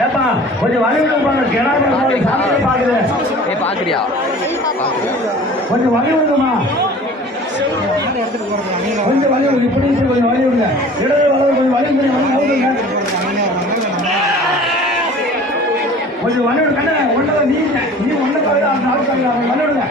ஏப்பா கொஞ்சம் வழி விடுப்பாங்க பாக்குறியா கொஞ்சம் வழி விடுமா கொஞ்சம் வழி விடுங்க இப்படி கொஞ்சம் வழி விடுங்க இடது வலது கொஞ்சம் வழி விடுங்க கொஞ்சம் வழி விடு கண்ண ஒன்னதான் நீ ஒன்ன வழி விடுங்க